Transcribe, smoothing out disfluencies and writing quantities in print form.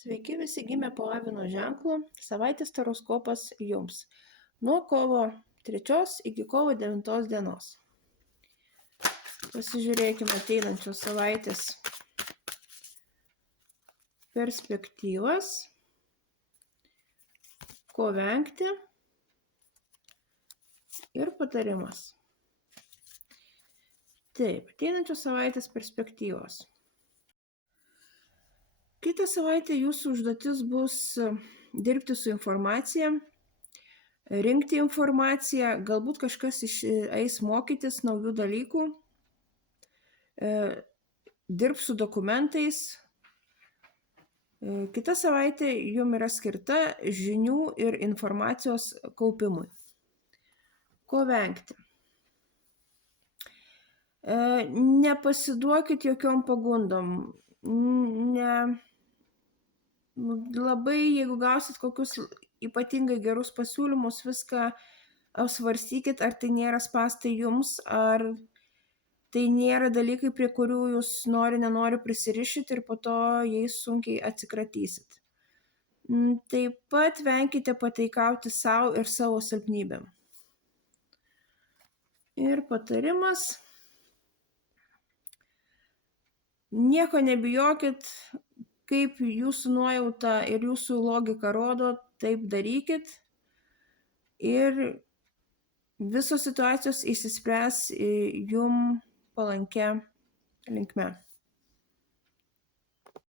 Sveiki visi gimę po avino ženklu, savaitės taroskopas jums. Nuo kovo 3 iki kovo 9 dienos. Pasižiūrėkime ateinančios savaitės perspektyvas, ko vengti ir patarimas. Taip, ateinančios savaitės perspektyvos. Kitą savaitę jūsų užduotis bus dirbti su informacija, rinkti informaciją, galbūt kažkas eis mokytis naujų dalykų, dirbs su dokumentais. Kita savaitė jums yra skirta žinių ir informacijos kaupimui. Ko vengti? Nepasiduokit jokiom pagundom. Labai, jeigu gausit kokius ypatingai gerus pasiūlymus, viską apsvarstykit, ar tai nėra spąstai jums, ar tai nėra dalykai, prie kurių jūs nenori prisirišit ir po to jais sunkiai atsikratysit. Taip pat venkite pataikauti savo ir savo silpnybėm. Ir patarimas. Nieko nebijokit, kaip jūsų nuojauta ir jūsų logika rodo, taip darykit. Ir visos situacijos išsispręs jum palankia linkme.